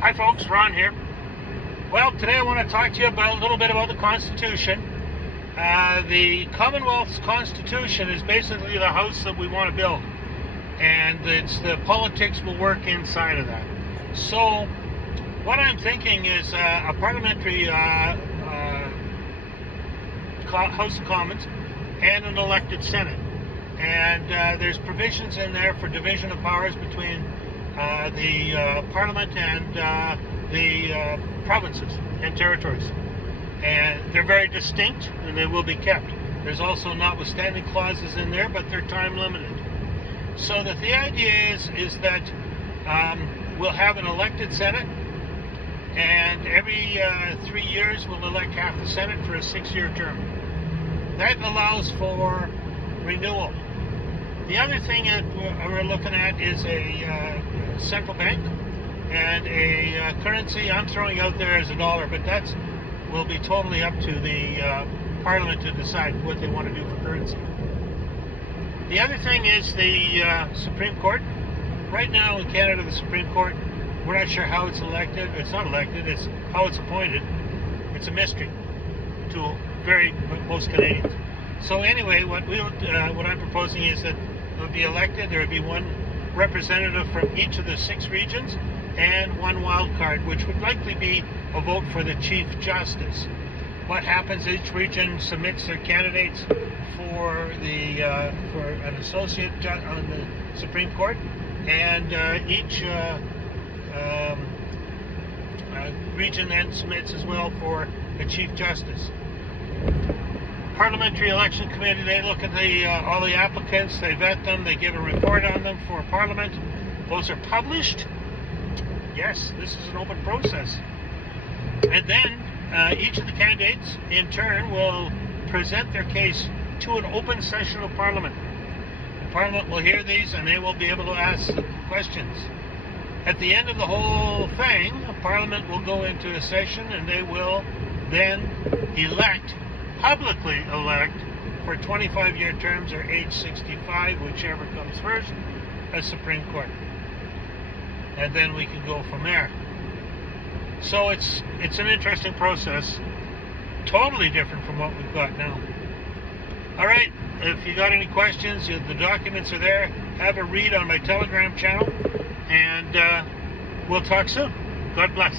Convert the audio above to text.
Hi folks, Ron here. Well, today I want to talk to you about a little bit about the Constitution. The Commonwealth's Constitution is basically the house that we want to build, and it's the politics will work inside of that. So what I'm thinking is a parliamentary House of Commons and an elected Senate, and there's provisions in there for division of powers between the Parliament and the provinces and territories, and they're very distinct and they will be kept. There's also notwithstanding clauses in there, but they're time limited. So that the idea is that we'll have an elected Senate, and every 3 years we'll elect half the Senate for a 6-year term. That allows for renewal. The other thing that we're looking at is a central bank and a currency. I'm throwing out there as a dollar, but that will be totally up to the Parliament to decide what they want to do for currency. The other thing is the Supreme Court. Right now in Canada, the Supreme Court, we're not sure how it's elected. It's not elected, it's how it's appointed. It's a mystery to most Canadians. So anyway, what I'm proposing is that it would be elected. There would be one representative from each of the 6 regions and one wild card, which would likely be a vote for the Chief Justice. What happens, each region submits their candidates for an associate judge on the Supreme Court, and each region then submits as well for a Chief Justice. Parliamentary Election Committee, they look at all the applicants, they vet them, they give a report on them for Parliament. Those are published. Yes, this is an open process. And then each of the candidates in turn will present their case to an open session of Parliament. The Parliament will hear these and they will be able to ask questions. At the end of the whole thing, Parliament will go into a session and they will then publicly elect for 25-year terms or age 65, whichever comes first, a Supreme Court. And then we can go from there. So it's an interesting process, totally different from what we've got now. All right, if you got any questions, the documents are there. Have a read on my Telegram channel, and we'll talk soon. God bless.